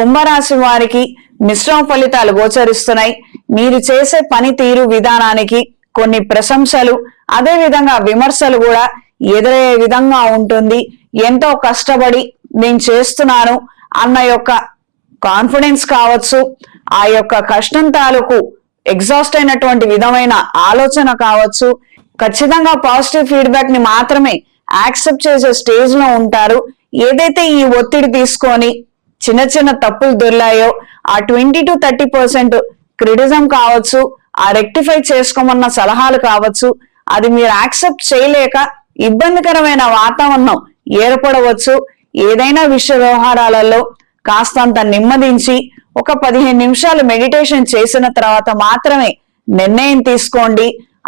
కుంభరాశి వారికి మిశ్రమ ఫలితాలు గోచరిస్తున్నాయి. మీరు చేసే పనితీరు విధానానికి కొన్ని ప్రశంసలు, అదే విధంగా విమర్శలు కూడా ఎదురయ్యే విధంగా ఉంటుంది. ఎంతో కష్టపడి నేను చేస్తున్నాను అన్న యొక్క కాన్ఫిడెన్స్ కావచ్చు, ఆ యొక్క కష్టం తాలూకు ఎగ్జాస్ట్ అయినటువంటి విధమైన ఆలోచన కావచ్చు, ఖచ్చితంగా పాజిటివ్ ఫీడ్బ్యాక్ ని మాత్రమే యాక్సెప్ట్ చేసే స్టేజ్ లో ఉంటారు. ఏదైతే ఈ ఒత్తిడి తీసుకొని చిన్న చిన్న తప్పులు దొర్లాయో ఆ 20-30% క్రిటిజం కావచ్చు, ఆ రెక్టిఫై చేసుకోమన్న సలహాలు కావచ్చు, అది మీరు యాక్సెప్ట్ చేయలేక ఇబ్బందికరమైన వాతావరణం ఏర్పడవచ్చు. ఏదైనా విషయ వ్యవహారాలలో కాస్తంత నెమ్మదించి ఒక 15 నిమిషాలు మెడిటేషన్ చేసిన తర్వాత మాత్రమే నిర్ణయం తీసుకోండి.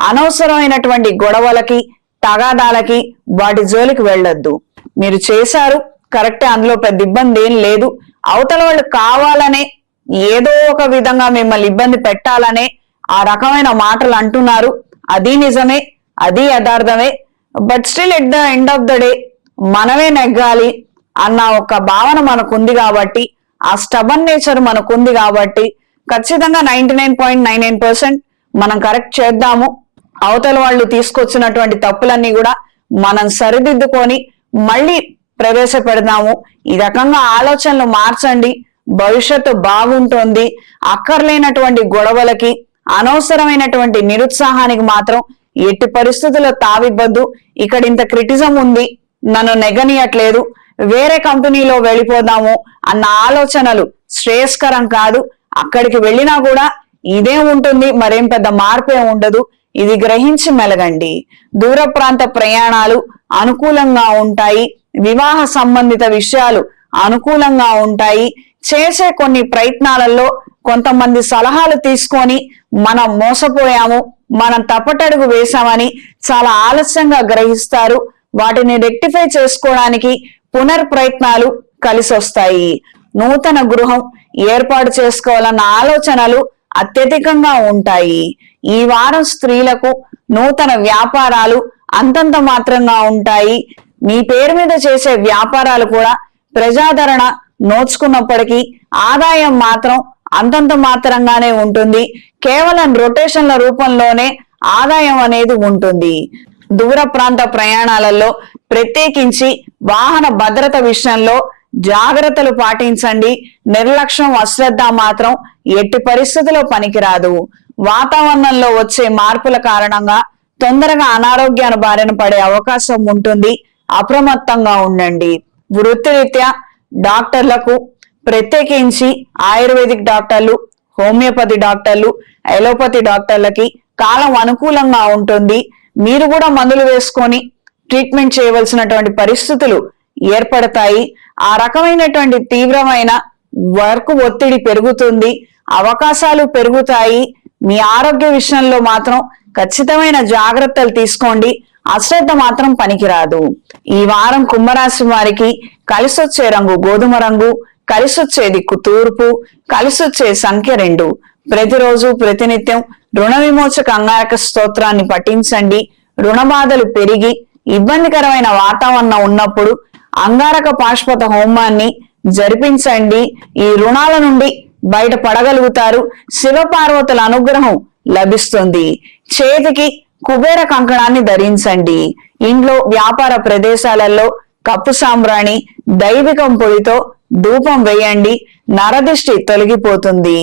అనవసరమైనటువంటి గొడవలకి, తగాదాలకి వాటి జోలికి వెళ్ళొద్దు. మీరు చేశారు కరెక్టే, అందులో పెద్ద ఇబ్బంది ఏం లేదు. అవతల వాళ్ళు కావాలనే ఏదో ఒక విధంగా మిమ్మల్ని ఇబ్బంది పెట్టాలనే ఆ రకమైన మాటలు అంటున్నారు. అది నిజమే, అది యథార్థమే. But still at the end of the day మనమే నెగ్గాలి అన్న ఒక భావన మనకుంది కాబట్టి, ఆ స్టబన్ నేచర్ మనకుంది కాబట్టి ఖచ్చితంగా 99.99% మనం కరెక్ట్ చేద్దాము. అవతల వాళ్ళు తీసుకొచ్చినటువంటి తప్పులన్నీ కూడా మనం సరిదిద్దుకొని మళ్ళీ ప్రవేశపెడదాము. ఈ రకంగా ఆలోచనలు మార్చండి, భవిష్యత్తు బాగుంటుంది. అక్కర్లేనటువంటి గొడవలకి, అనవసరమైనటువంటి నిరుత్సాహానికి మాత్రం ఎట్టి పరిస్థితుల్లో తావివ్వద్దు. ఇక్కడ ఇంత క్రిటిజం ఉంది, నన్ను నెగ్గనీయట్లేదు, వేరే కంపెనీలో వెళ్ళిపోదాము అన్న ఆలోచనలు శ్రేయస్కరం కాదు. అక్కడికి వెళ్ళినా కూడా ఇదే ఉంటుంది, మరేం పెద్ద మార్పే ఉండదు. ఇది గ్రహించి మెలగండి. దూర ప్రాంత ప్రయాణాలు అనుకూలంగా ఉంటాయి. వివాహ సంబంధిత విషయాలు అనుకూలంగా ఉంటాయి. చేసే కొన్ని ప్రయత్నాలలో కొంతమంది సలహాలు తీసుకొని మనం మోసపోయాము, మనం తప్పటడుగు వేశామని చాలా ఆలస్యంగా గ్రహిస్తారు. వాటిని రెక్టిఫై చేసుకోవడానికి పునర్ ప్రయత్నాలు కలిసి వస్తాయి. నూతన గృహం ఏర్పాటు చేసుకోవాలన్న ఆలోచనలు అత్యధికంగా ఉంటాయి. ఈ వారం స్త్రీలకు నూతన వ్యాపారాలు అంతంత మాత్రంగా ఉంటాయి. మీ పేరు మీద చేసే వ్యాపారాలు కూడా ప్రజాదరణ నోచుకున్నప్పటికీ ఆదాయం మాత్రం అంతంత మాత్రంగానే ఉంటుంది. కేవలం రొటేషన్ల రూపంలోనే ఆదాయం అనేది ఉంటుంది. దూర ప్రాంత ప్రయాణాలలో ప్రత్యేకించి వాహన భద్రత విషయంలో జాగ్రత్తలు పాటించండి. నిర్లక్ష్యం, అశ్రద్ధ మాత్రం ఎట్టి పరిస్థితుల్లో పనికిరాదు. వాతావరణంలో వచ్చే మార్పుల కారణంగా తొందరగా అనారోగ్యాన్ని బారిన పడే అవకాశం ఉంటుంది. అప్రమత్తంగా ఉండండి. వృత్తిరీత్యా డాక్టర్లకు ప్రత్యేకించి ఆయుర్వేదిక్ డాక్టర్లు, హోమియోపతి డాక్టర్లు, ఎలోపతి డాక్టర్లకి కాలం అనుకూలంగా ఉంటుంది. మీరు కూడా మందులు వేసుకొని ట్రీట్మెంట్ చేయవలసినటువంటి పరిస్థితులు ఏర్పడతాయి. ఆ రకమైనటువంటి తీవ్రమైన వర్క్ ఒత్తిడి పెరుగుతుంది, అవకాశాలు పెరుగుతాయి. మీ ఆరోగ్య విషయంలో మాత్రం ఖచ్చితమైన జాగ్రత్తలు తీసుకోండి. అశ్రద్ధ మాత్రం పనికిరాదు. ఈ వారం కుంభరాశి వారికి కలిసొచ్చే రంగు గోధుమ రంగు, కలిసొచ్చే దిక్కు తూర్పు, కలిసొచ్చే సంఖ్య 2. ప్రతిరోజు ప్రతినిత్యం రుణ విమోచక అంగారక స్తోత్రాన్ని పఠించండి. రుణ బాధలు పెరిగి ఇబ్బందికరమైన వాతావరణం ఉన్నప్పుడు అంగారక పాశుపత హోమాన్ని జరిపించండి. ఈ రుణాల నుండి బయట పడగలుగుతారు. శివపార్వతుల అనుగ్రహం లభిస్తుంది. చేతికి కుబేర కంకణాన్ని ధరించండి. ఇంట్లో వ్యాపార ప్రదేశాలలో కప్పు సాంబ్రాణి దైవికం పొడితో ధూపం వేయండి. నరదిష్టి తొలగిపోతుంది.